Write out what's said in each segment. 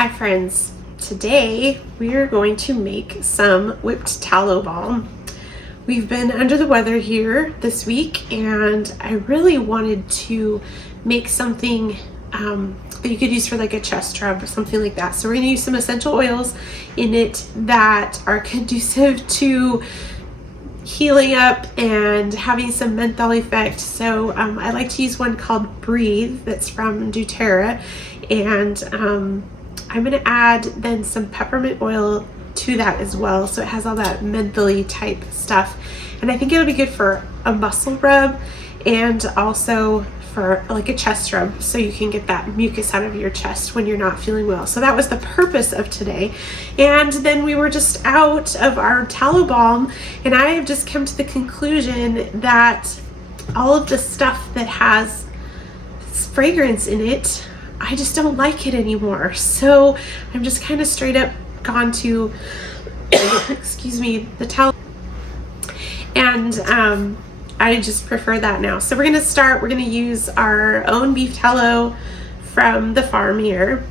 Hi friends, today we are going to make some whipped tallow balm. We've been under the weather here this week and I really wanted to make something that you could use for like a chest rub or something like that. So we're going to use some essential oils in it that are conducive to healing up and having some menthol effect. So I like to use one called Breathe that's from doTERRA, and I'm going to add then some peppermint oil to that as well, so it has all that mentholy type stuff, and I think it'll be good for a muscle rub and also for like a chest rub, so you can get that mucus out of your chest when you're not feeling well. So that was the purpose of today. And then we were just out of our tallow balm, and I have just come to the conclusion that all of the stuff that has fragrance in it, I just don't like it anymore. So I'm just kind of straight up gone to excuse me, the tallow, and I just prefer that now. So we're going to use our own beef tallow from the farm here.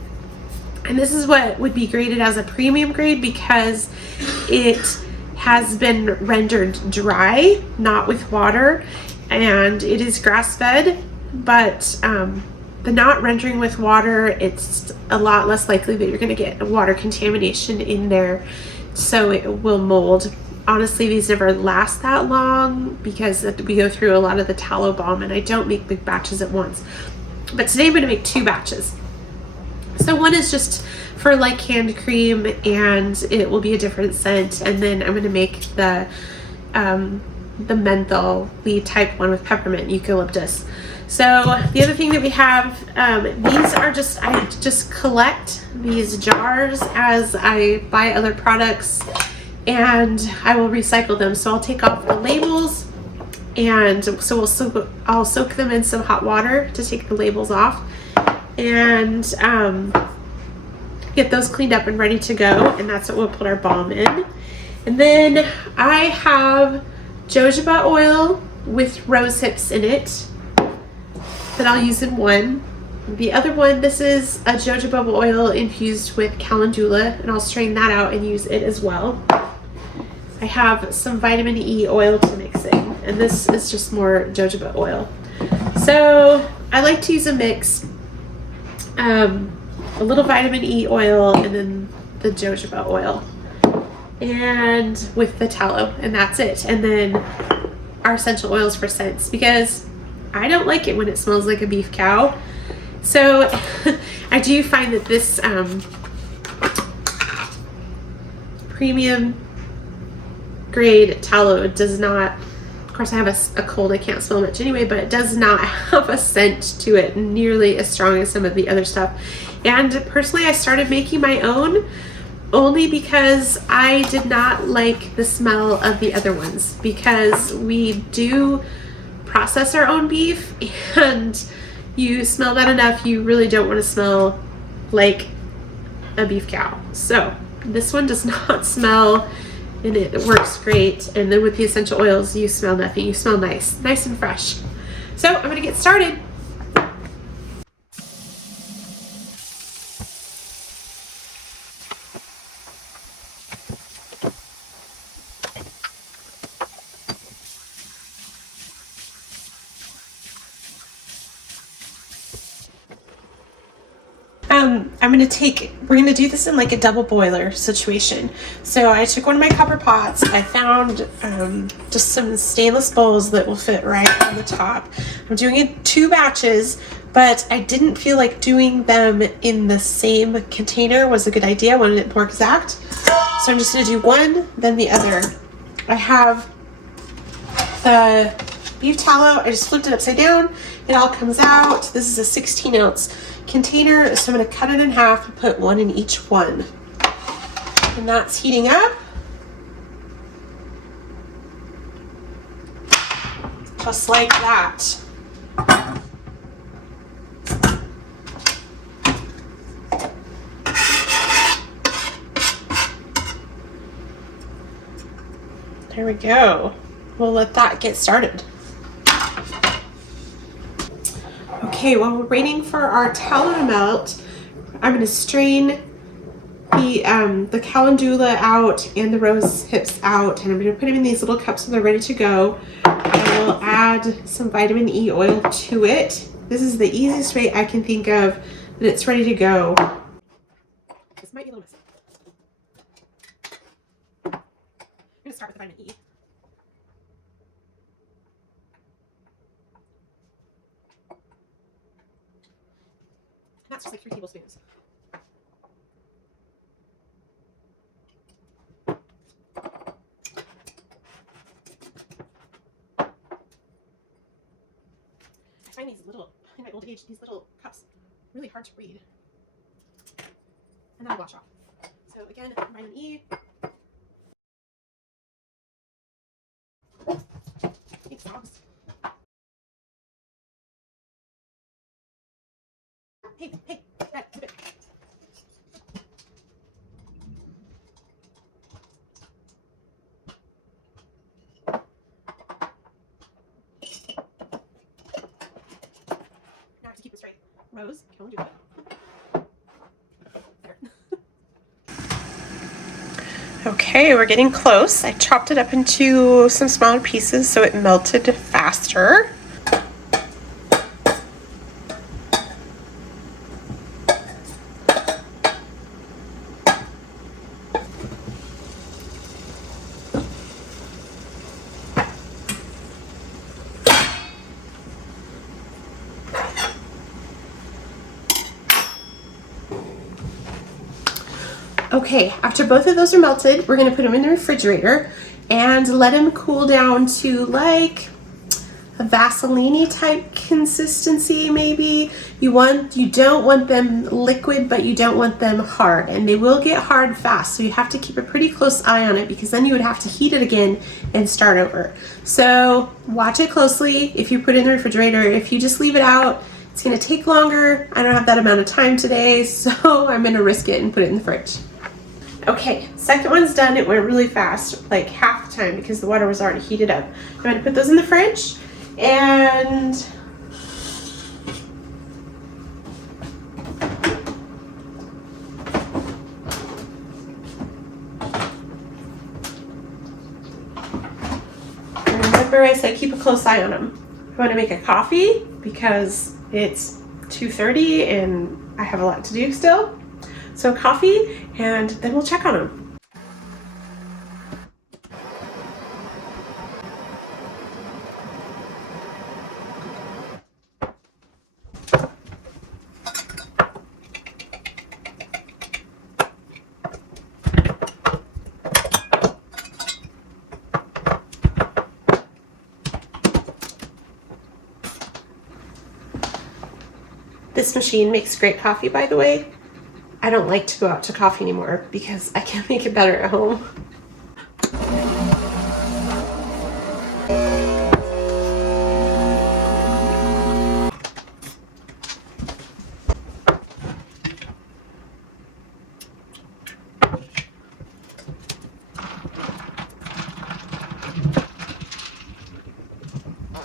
And this is what would be graded as a premium grade because it has been rendered dry, not with water, and it is grass-fed, but the not rendering with water, it's a lot less likely that you're going to get water contamination in there, so it will mold. Honestly, these never last that long because we go through a lot of the tallow balm, and I don't make big batches at once. But today I'm going to make 2 batches. So one is just for like hand cream, and it will be a different scent, and then I'm going to make the menthol-y type one with peppermint and eucalyptus. So the other thing that we have, these are just, I just collect these jars as I buy other products, and I will recycle them. So I'll take off the labels, and so I'll soak them in some hot water to take the labels off, and get those cleaned up and ready to go, and that's what we'll put our balm in. And then I have jojoba oil with rose hips in it that I'll use in one. The other one, this is a jojoba oil infused with calendula, and I'll strain that out and use it as well. I have some vitamin E oil to mix in, and this is just more jojoba oil. So I like to use a mix, a little vitamin E oil and then the jojoba oil, and with the tallow, and that's it. And then our essential oils for scents, because I don't like it when it smells like a beef cow. So I do find that this premium grade tallow does not, of course I have a cold, I can't smell much anyway, but it does not have a scent to it nearly as strong as some of the other stuff. And personally, I started making my own only because I did not like the smell of the other ones, because we do process our own beef, and you smell that enough, you really don't want to smell like a beef cow. So this one does not smell, and it works great. And then with the essential oils, you smell nothing, you smell nice and fresh. So I'm gonna get started. We're gonna do this in like a double boiler situation. So I took one of my copper pots. I found just some stainless bowls that will fit right on the top. I'm doing it 2 batches, but I didn't feel like doing them in the same container was a good idea. I wanted it more exact. So I'm just gonna do one, then the other. I have the beef tallow. I just flipped it upside down. It all comes out. This is a 16-ounce container, so I'm going to cut it in half and put one in each one. And that's heating up. Just like that. There we go. We'll let that get started. Okay, while we're waiting for our tallow to melt, I'm going to strain the calendula out and the rose hips out, and I'm going to put them in these little cups so they're ready to go. I will add some vitamin E oil to it. This is the easiest way I can think of that it's ready to go. This might be a little messy. I'm going to start with the vitamin E. And that's just like 3 tablespoons. I find these little, in my old age, these little cups really hard to read. And then I'll wash off. So again, vitamin E. Thanks, dogs. Hey, Dad, zip it. Now I have to keep it straight. Rose, calendula. There. Okay, we're getting close. I chopped it up into some smaller pieces so it melted faster. Okay, after both of those are melted, we're going to put them in the refrigerator and let them cool down to like a Vaseline type consistency maybe. You don't want them liquid, but you don't want them hard, and they will get hard fast, so you have to keep a pretty close eye on it because then you would have to heat it again and start over. So watch it closely if you put it in the refrigerator. If you just leave it out, it's going to take longer. I don't have that amount of time today, so I'm going to risk it and put it in the fridge. Okay, second one's done. It went really fast, like half the time because the water was already heated up. I'm going to put those in the fridge and remember I said keep a close eye on them. I want to make a coffee because it's 2:30 and I have a lot to do still. So coffee, and then we'll check on them. This machine makes great coffee, by the way. I don't like to go out to coffee anymore because I can't make it better at home.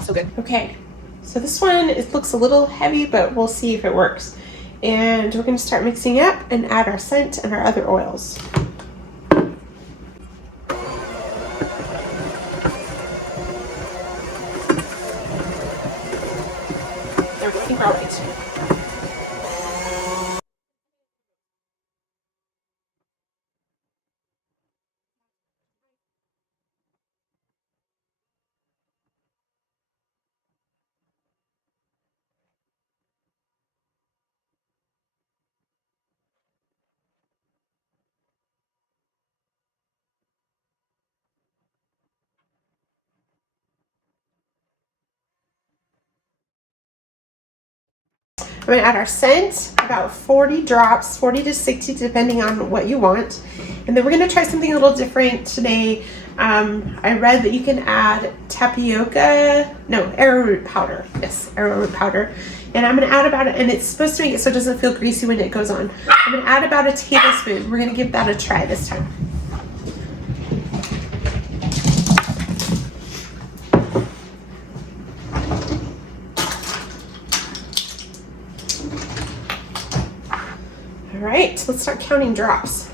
So good. Okay, so this one, it looks a little heavy, but we'll see if it works. And we're going to start mixing up and add our scent and our other oils. There we go, I think we're all right. I'm going to add our scent, about 40 drops, 40 to 60 depending on what you want. And then we're going to try something a little different today. I read that you can add arrowroot powder. Yes, arrowroot powder. And I'm going to add about it, and it's supposed to make it so it doesn't feel greasy when it goes on. I'm going to add about a tablespoon. We're going to give that a try this time. All right, let's start counting drops.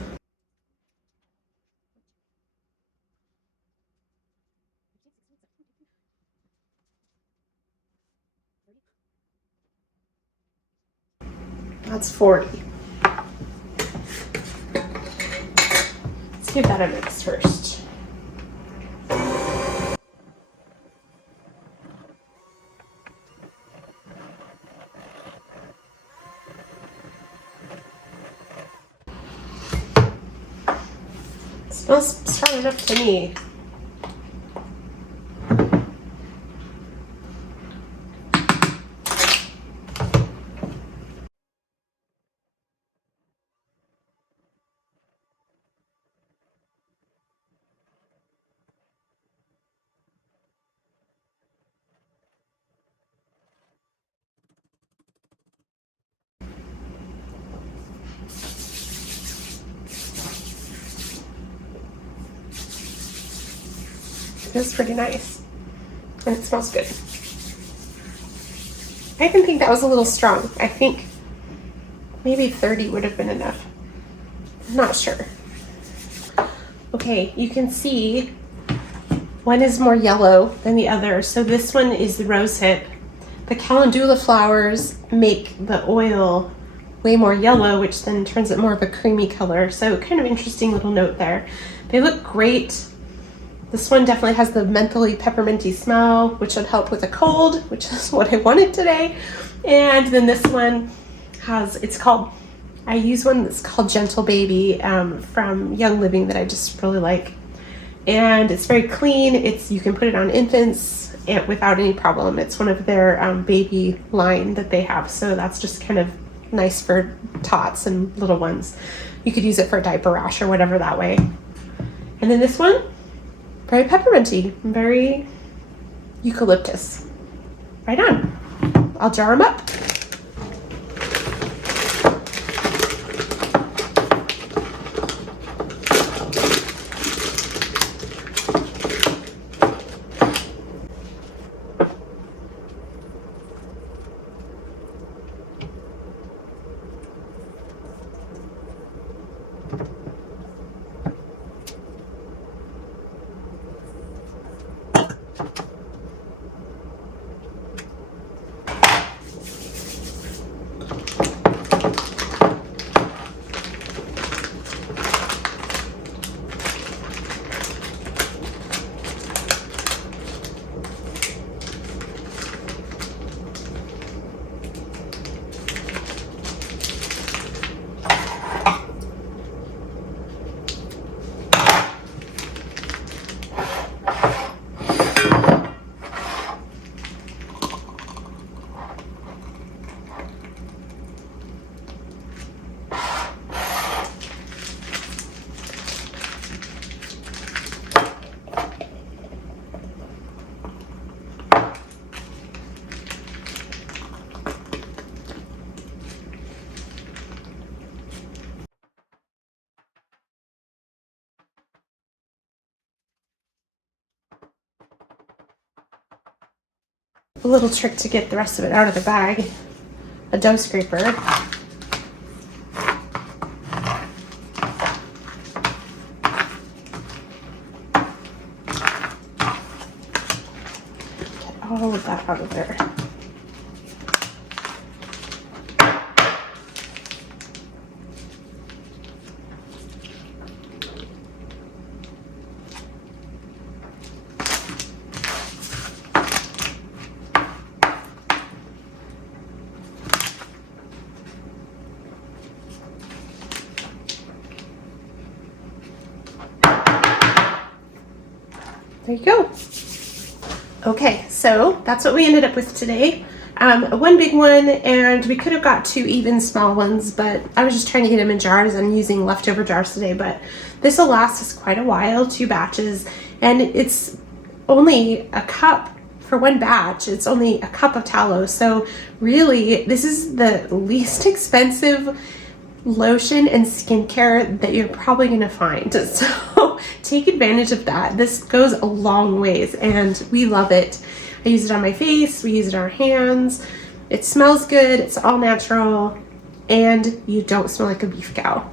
that's 40. Let's give that a mix first. Smells strong enough to me. It's pretty nice, and it smells good. I even think that was a little strong. I think maybe 30 would have been enough. I'm not sure. Okay, you can see one is more yellow than the other. So this one is the rosehip. The calendula flowers make the oil way more yellow, which then turns it more of a creamy color. So kind of interesting little note there. They look great. This one definitely has the mentholy pepperminty smell, which should help with a cold, which is what I wanted today. And then this one has, I use one that's called Gentle Baby from Young Living that I just really like. And it's very clean. You can put it on infants without any problem. It's one of their baby line that they have. So that's just kind of nice for tots and little ones. You could use it for a diaper rash or whatever that way. And then this one, very pepperminty, very eucalyptus. Right on. I'll jar them up. A little trick to get the rest of it out of the bag, a dough scraper. Get all of that out of there. There you go. Okay, so that's what we ended up with today. One big one, and we could have got 2 even small ones, but I was just trying to get them in jars. I'm using leftover jars today, but this will last us quite a while, 2 batches, and it's only a cup for one batch. It's only a cup of tallow, so really this is the least expensive lotion and skincare that you're probably going to find. So take advantage of that. This goes a long ways and we love it. I use it on my face, we use it on our hands. It smells good, it's all natural, and you don't smell like a beef cow.